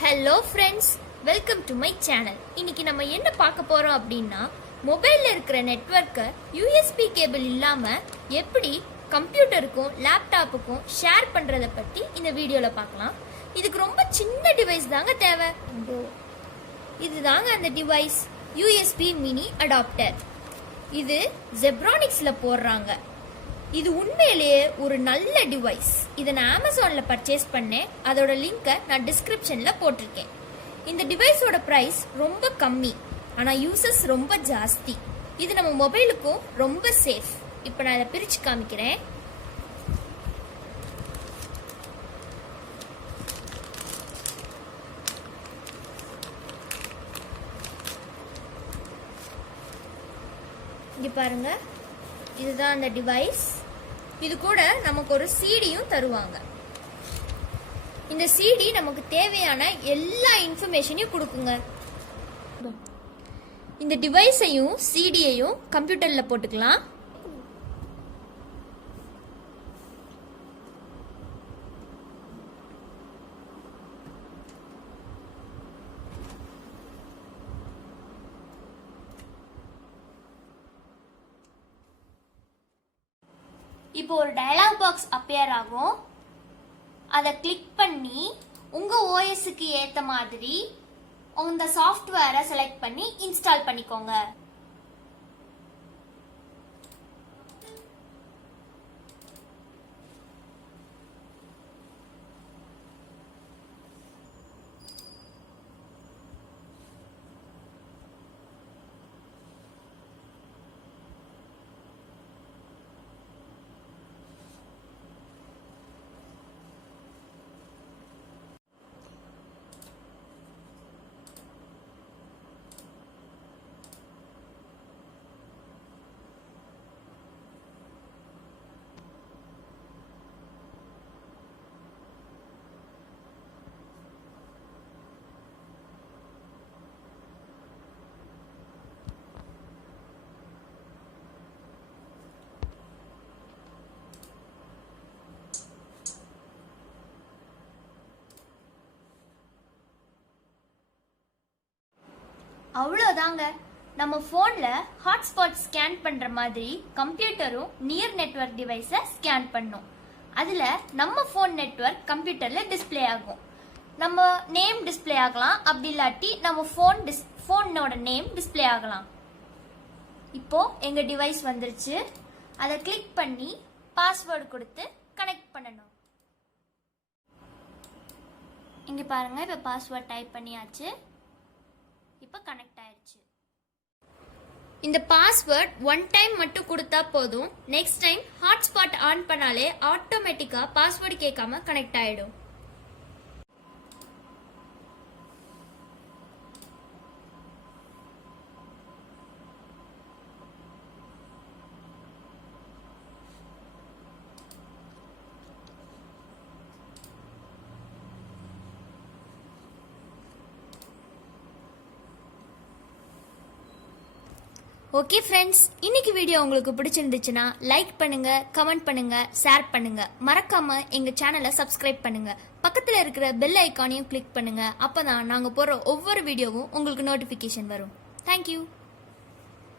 Hello friends, welcome to my channel. இன்னைக்கு நம்ம என்ன பார்க்க போறோம் அப்படின்னா, மொபைலில் இருக்கிற நெட்வொர்க்கை யூஎஸ்பி கேபிள் இல்லாமல் எப்படி கம்ப்யூட்டருக்கும் லேப்டாப்புக்கும் ஷேர் பண்ணுறதை பற்றி இந்த வீடியோவில் பார்க்கலாம். இதுக்கு ரொம்ப சின்ன டிவைஸ் தாங்க தேவை. இதுதாங்க அந்த டிவைஸ், யூஎஸ்பி மினி அடாப்டர். இது ஜெப்ரானிக்ஸில் போடுறாங்க. இது உண்மையிலேயே ஒரு நல்ல டிவைஸ். இதை நான் அமேசானில் பர்ச்சேஸ் பண்ணேன். அதோட லிங்கை நான் டிஸ்கிரிப்ஷனில் போட்டிருக்கேன். இந்த டிவைஸோட ப்ரைஸ் ரொம்ப கம்மி, ஆனால் யூசஸ் ரொம்ப ஜாஸ்தி. இது நம்ம மொபைலுக்கும் ரொம்ப சேஃப். இப்போ நான் இதை பிரித்து காமிக்கிறேன். இங்கே பாருங்க, இதுதான் அந்த டிவைஸ். இது கூட நமக்கு ஒரு சிடியும் தருவாங்க. இந்த சிடி நமக்கு தேவையான எல்லா இன்ஃபர்மேஷனையும் கொடுக்குங்க. இந்த டிவைஸையும் சிடியையும் கம்ப்யூட்டர்ல போட்டுக்கலாம். இப்போ ஒரு டயலாக் பாக்ஸ் அப்பியர் ஆகும். அதை கிளிக் பண்ணி உங்க ஓஎஸ்க்கு ஏத்த மாதிரி அந்த சாஃப்ட்வேரை செலக்ட் பண்ணி இன்ஸ்டால் பண்ணிக்கோங்க. அவ்வளோதாங்க. நம்ம ஃபோனில் ஹாட்ஸ்பாட் ஸ்கேன் பண்ணுற மாதிரி கம்ப்யூட்டரும் நியர் நெட்வொர்க் டிவைஸை ஸ்கேன் பண்ணும். அதில் நம்ம ஃபோன் நெட்வொர்க் கம்ப்யூட்டரில் டிஸ்பிளே ஆகும். நம்ம நேம் டிஸ்பிளே ஆகலாம், அப்படி இல்லாட்டி நம்ம ஃபோனோட நேம் டிஸ்பிளே ஆகலாம். இப்போ எங்கள் டிவைஸ் வந்துருச்சு. அதை கிளிக் பண்ணி பாஸ்வேர்டு கொடுத்து கனெக்ட் பண்ணணும். இங்கே பாருங்க, இப்போ பாஸ்வேர்ட் டைப் பண்ணியாச்சு. இப்போ கனெக்ட் ஆயிருச்சு. இந்த பாஸ்வேர்ட் ஒன் டைம் மட்டும் கொடுத்தா போதும். நெக்ஸ்ட் டைம் ஹாட்ஸ்பாட் ஆன் பண்ணாலே ஆட்டோமேட்டிக்கா பாஸ்வேர்டு கேட்காம கனெக்ட் ஆயிடும். ஓகே ஃப்ரெண்ட்ஸ், இன்னைக்கு வீடியோ உங்களுக்கு பிடிச்சிருந்துச்சுன்னா லைக் பண்ணுங்க, கமெண்ட் பண்ணுங்க, ஷேர் பண்ணுங்க. மறக்காம எங்க சேனலை சப்ஸ்கிரைப் பண்ணுங்க. பக்கத்துல இருக்கிற பெல் ஐக்கானையும் கிளிக் பண்ணுங்க. அப்பதான் நாங்க போற ஒவ்வொரு வீடியோவும் உங்களுக்கு நோட்டிபிகேஷன் வரும். தேங்க்யூ.